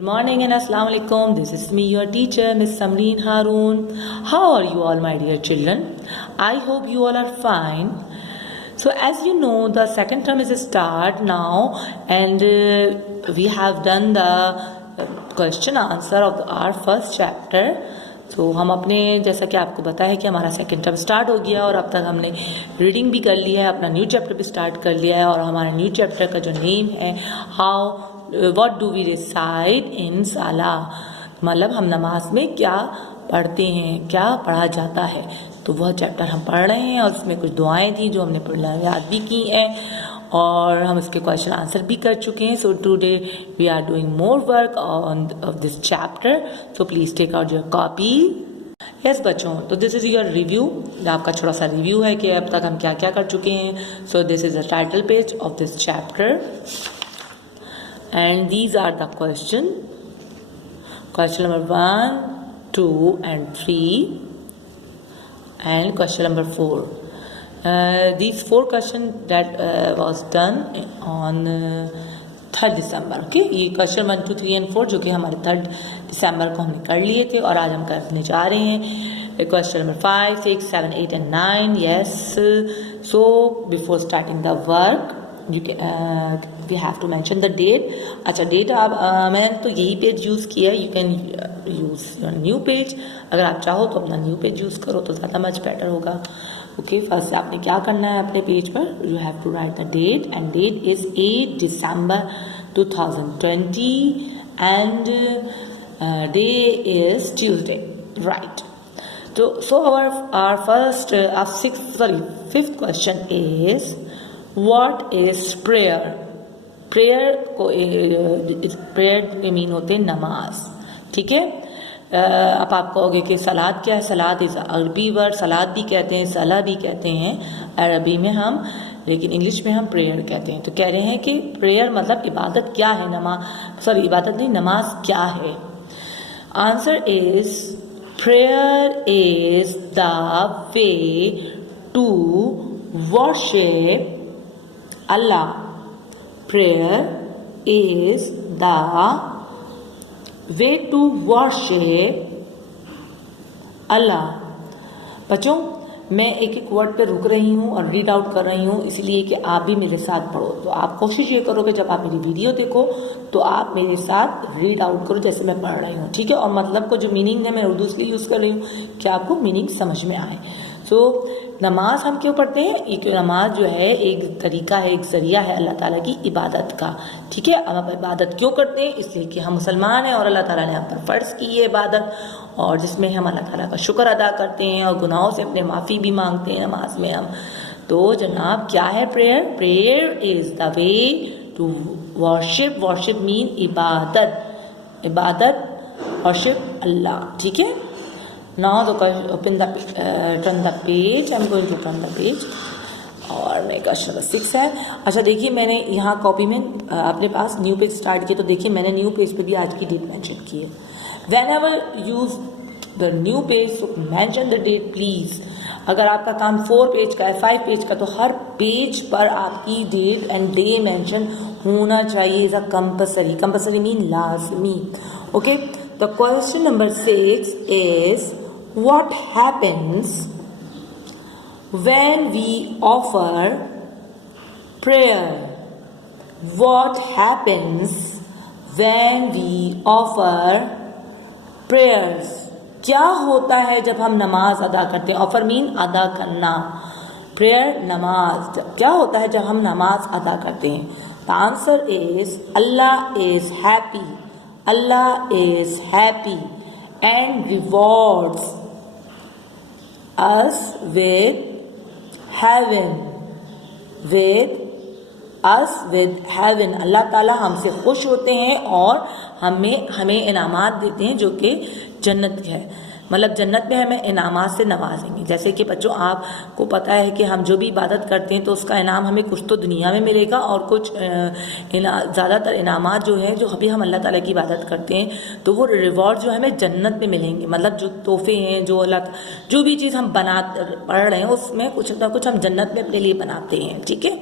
Good morning and Assalamu alaikum. This is me, your teacher, Miss Samreen Haroon. How are you all, my dear children? I hope you all are fine. So, as you know, the second term is a start now, and we have done the question answer of our first chapter. तो हम अपने जैसा कि आपको पता है कि हमारा सेकेंड टर्म स्टार्ट हो गया और अब तक हमने रीडिंग भी कर लिया है, अपना न्यू चैप्टर भी स्टार्ट कर लिया है और हमारा न्यू चैप्टर का जो नेम है व्हाट डू वी रिसाइट इन साला, मतलब हम नमाज में क्या पढ़ते हैं, क्या पढ़ा जाता है। तो वह चैप्टर हम पढ़ रहे हैं और उसमें कुछ दुआएं थी जो हमने पढ़ना याद भी की हैं और हम इसके क्वेश्चन आंसर भी कर चुके हैं। So today we are doing more work on of this chapter, so please take out your copy. Yes बच्चों, तो दिस इज योर रिव्यू, आपका छोटा सा रिव्यू है कि अब तक हम क्या क्या कर चुके हैं। So this is the title page of this chapter and these are the question number 1, 2 and 3 and question number 4. These 4 questions that was done on 3rd December. Okay, ये question 1, 2, 3 and 4 जो कि हमारे 3rd December को हमने कर लिए थे और आज हम करने जा रहे हैं question number 5, 6, 7, 8 and 9. Yes, so before starting the work you can we have to mention the date. अच्छा डेट आप मैंने तो यही पेज यूज़ किया, you can use new page, अगर आप चाहो तो अपना न्यू पेज यूज़ करो तो ज़्यादा मच बेटर होगा। ओके, फर्स्ट आपने क्या करना है अपने पेज पर, you have to write the date and date is 8 December 2020 and day is Tuesday, right. तो so our first fifth question is what is prayer. Prayer को प्रेयर के मीन होते हैं नमाज, ठीक है। अब आप कहोगे कि सलाद क्या है। सलाद इज अरबी वर्ड, सलाद भी कहते हैं, सला भी कहते हैं अरबी में हम, लेकिन इंग्लिश में हम प्रेयर कहते हैं। तो कह रहे हैं कि प्रेयर मतलब इबादत क्या है, इबादत नहीं, नमाज क्या है। Answer is prayer is the way to worship Allah. Prayer is the way to worship Allah. बच्चों, मैं एक एक वर्ड पे रुक रही हूँ और रीड आउट कर रही हूँ इसलिए कि आप भी मेरे साथ पढ़ो। तो आप कोशिश ये करो कि जब आप मेरी वीडियो देखो तो आप मेरे साथ रीड आउट करो जैसे मैं पढ़ रही हूँ, ठीक है। और मतलब को जो मीनिंग है मैं उर्दू इसलिए यूज़ कर रही हूँ कि आपको मीनिंग समझ में आए। सो नमाज हम क्यों पढ़ते हैं, एक नमाज जो है एक तरीका है, एक जरिया है अल्लाह ताला की इबादत का, ठीक है। अब आप इबादत क्यों करते हैं, इसलिए कि हम मुसलमान हैं और अल्लाह ताला ने हम पर फ़र्ज़ की है इबादत, और जिसमें हम अल्लाह ताला का शुक्र अदा करते हैं और गुनाहों से अपने माफ़ी भी मांगते हैं नमाज में हम। तो जनाब क्या है prayer? Prayer is the way to worship, worship mean इबादत, इबादत वर्शिप अल्लाह, ठीक है। Now the turn the page. I'm going to turn the page. और मैं क्वेश्चन नंबर 6 है। अच्छा देखिए, मैंने यहाँ कॉपी में अपने पास न्यू पेज स्टार्ट किया, तो देखिए मैंने न्यू पेज पे भी आज की डेट मेंशन की है। Whenever use the new page, so mention the date please. अगर आपका काम 4 पेज का है, 5 पेज का, तो हर पेज पर आपकी डेट एंड डे मेंशन होना चाहिए। Is a compulsory, compulsory mean लाजमी, okay. The question number 6 is what happens when we offer prayer? What happens when we offer prayers? क्या होता है जब हम नमाज अदा करते हैं? ऑफर मीन अदा करना, प्रेयर नमाज। क्या होता है जब हम नमाज अदा करते हैं? The answer is Allah is happy, Allah is happy and rewards us with heaven, अल्लाह ताला हमसे खुश होते हैं और हमें इनामात देते हैं जो कि जन्नत है, मतलब जन्नत में हमें इनामात से नवाजेंगे। जैसे कि बच्चों आपको पता है कि हम जो भी इबादत करते हैं तो उसका इनाम हमें कुछ तो दुनिया में मिलेगा और कुछ ज़्यादातर इनामात जो है जो अभी हम अल्लाह ताला की इबादत करते हैं तो वो रिवॉर्ड जो हमें जन्नत में मिलेंगे। मतलब जो तोहफे हैं, जो भी चीज़ हम पढ़ रहे हैं उसमें कुछ ना कुछ हम जन्नत में अपने लिए बनाते हैं, ठीक है।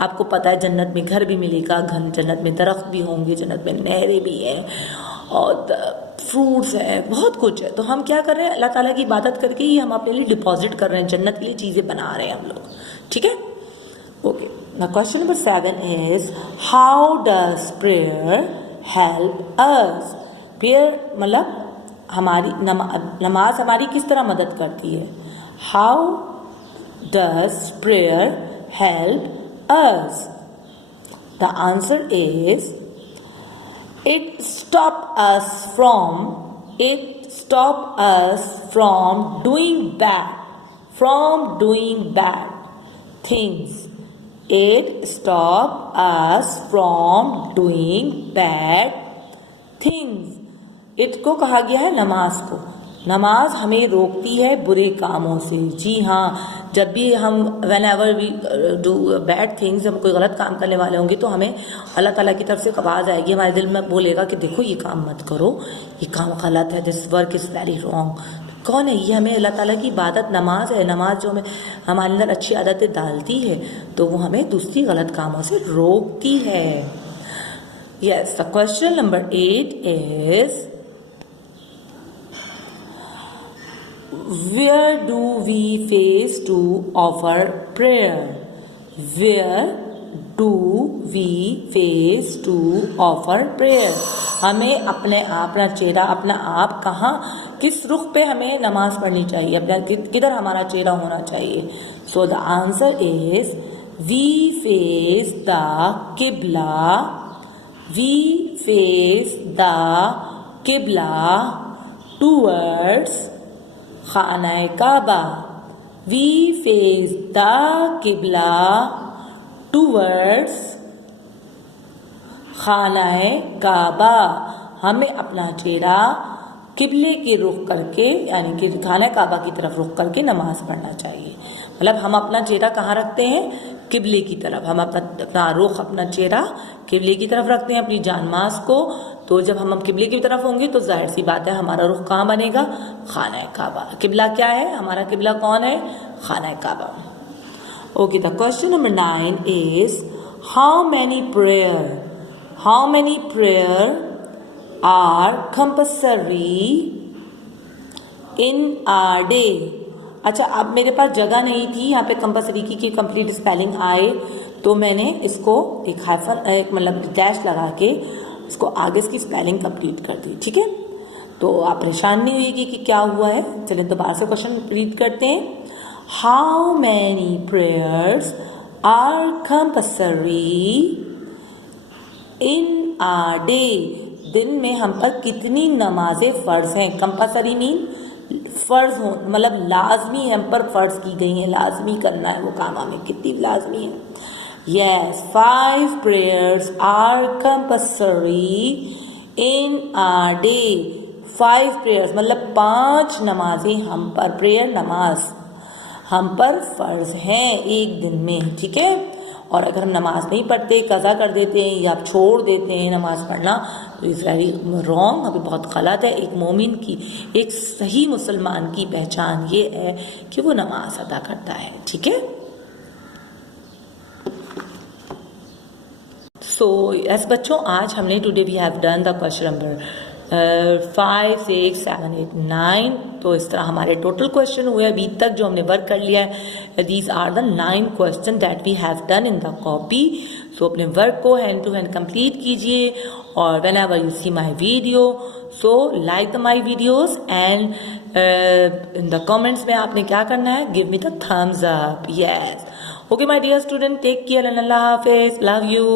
आपको पता है जन्नत में घर भी मिलेगा, जन्नत में दरख्त भी होंगे, जन्नत में नहरें भी हैं और फ्रूट्स है, बहुत कुछ है। तो हम क्या कर रहे हैं, अल्लाह ताला की इबादत करके ही हम अपने लिए डिपॉजिट कर रहे हैं, जन्नत के लिए चीज़ें बना रहे हैं हम लोग, ठीक है। Okay, now question number 7 is how does prayer help us. Prayer मतलब हमारी नमाज हमारी किस तरह मदद करती है। How does prayer help us. The answer is it stop us from doing bad things. It stop us from doing bad things. it को कहा गया है नमाज को। नमाज हमें रोकती है बुरे कामों से। जी हाँ, जब भी हम whenever we do bad things, हम कोई गलत काम करने वाले होंगे तो हमें अल्लाह ताला की तरफ से आवाज़ आएगी, हमारे दिल में बोलेगा कि देखो ये काम मत करो, ये काम गलत है, this work is very wrong. कौन है ये? हमें अल्लाह ताला की इबादत नमाज है। नमाज जो हमें हमारे अंदर अच्छी आदतें डालती है तो वो हमें दूसरी गलत कामों से रोकती है। Yes, the question number 8 is where do we face to offer prayer? Where do we face to offer prayer? हमें अपना चेहरा, अपना आप कहाँ, किस रुख पे हमें नमाज पढ़नी चाहिए, अपना किधर हमारा चेहरा होना चाहिए। So the answer is we face the किबला। वी फेस द किबला टूवर्ड्स खाना काबा। वी फेस द किबला टूवर्ड्स खाना काबा। हमें अपना चेहरा किबले के रुख करके, यानी कि खाना काबा की तरफ रुख करके नमाज पढ़ना चाहिए। मतलब हम अपना चेहरा कहाँ रखते हैं? किबले की तरफ। हम अपना रुख, अपना चेहरा किबले की तरफ रखते हैं, अपनी जानमाज को। तो जब हम किबले की तरफ होंगे तो जाहिर सी बात है हमारा रुख कहाँ बनेगा? खाना काबा। किबला क्या है? हमारा किबला कौन है? खाना काबा। Okay, the question number 9 is how many prayer are compulsory in our day. अच्छा, अब मेरे पास जगह नहीं थी यहाँ पे कंपल्सरी की कंप्लीट स्पेलिंग आए, तो मैंने इसको एक हाइफन, एक मतलब डैश लगा के इसको आगे इसकी स्पेलिंग कंप्लीट कर दी, ठीक है। तो आप परेशान नहीं होइएगी कि क्या हुआ है। चलिए दोबारा से क्वेश्चन रीड करते हैं। How many prayers are compulsory in our day. दिन में हम पर कितनी नमाजें फ़र्ज हैं? कंपल्सरी मीन फ़र्ज हो, मतलब लाजमी हम पर फ़र्ज की गई हैं, लाजमी करना है वो काम हमें। कितनी लाजमी है? Yes, 5 prayers are compulsory in a day. 5 prayers मतलब 5 नमाजें हम पर, प्रेयर नमाज हम पर फ़र्ज हैं एक दिन में, ठीक है। और अगर हम नमाज नहीं पढ़ते, कज़ा कर देते हैं या छोड़ देते हैं नमाज पढ़ना, तो इज़ वेरी रॉन्ग, अभी बहुत गलत है। एक मोमिन की, एक सही मुसलमान की पहचान ये है कि वो नमाज अदा करता है, ठीक है। सो यस बच्चों, आज हमने today we have done the question number 5, 6, 7, 8, 9। तो इस तरह हमारे टोटल क्वेश्चन हुए अभी तक जो हमने वर्क कर लिया है। These are the 9 question that we have done in the copy. So अपने वर्क को हैंड टू हैंड कंप्लीट कीजिए, और whenever you see my video, so like my videos and in the comments में आपने क्या करना है? Give me the thumbs up. Yes, okay my dear student, take care and अल्लाह हाफिज, love you.